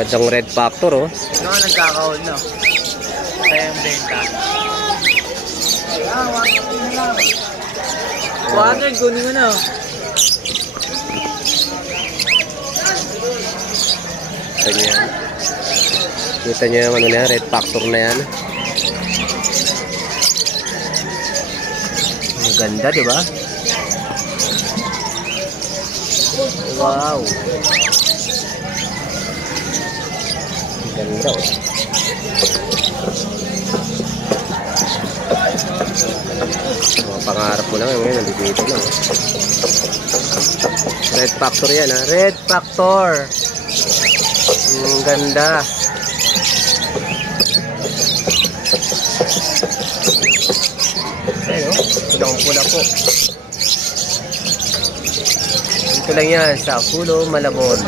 Gandang red factor, oh. No, nagkakaon, no? Kaya yung benta. Wagan, kunin mo na. Kita niyo yan. Kita niyo yung ano na yan, red factor na yan. Ang ganda, di ba? Wow. Ang ganda, oh. Mga pangarap mo lang ngayon, nandito na, oh. Red factor yan, ha? Red factor. Ang ganda. Ayun, pulang-pula po. Dito lang yan sa Pulo, Malabon.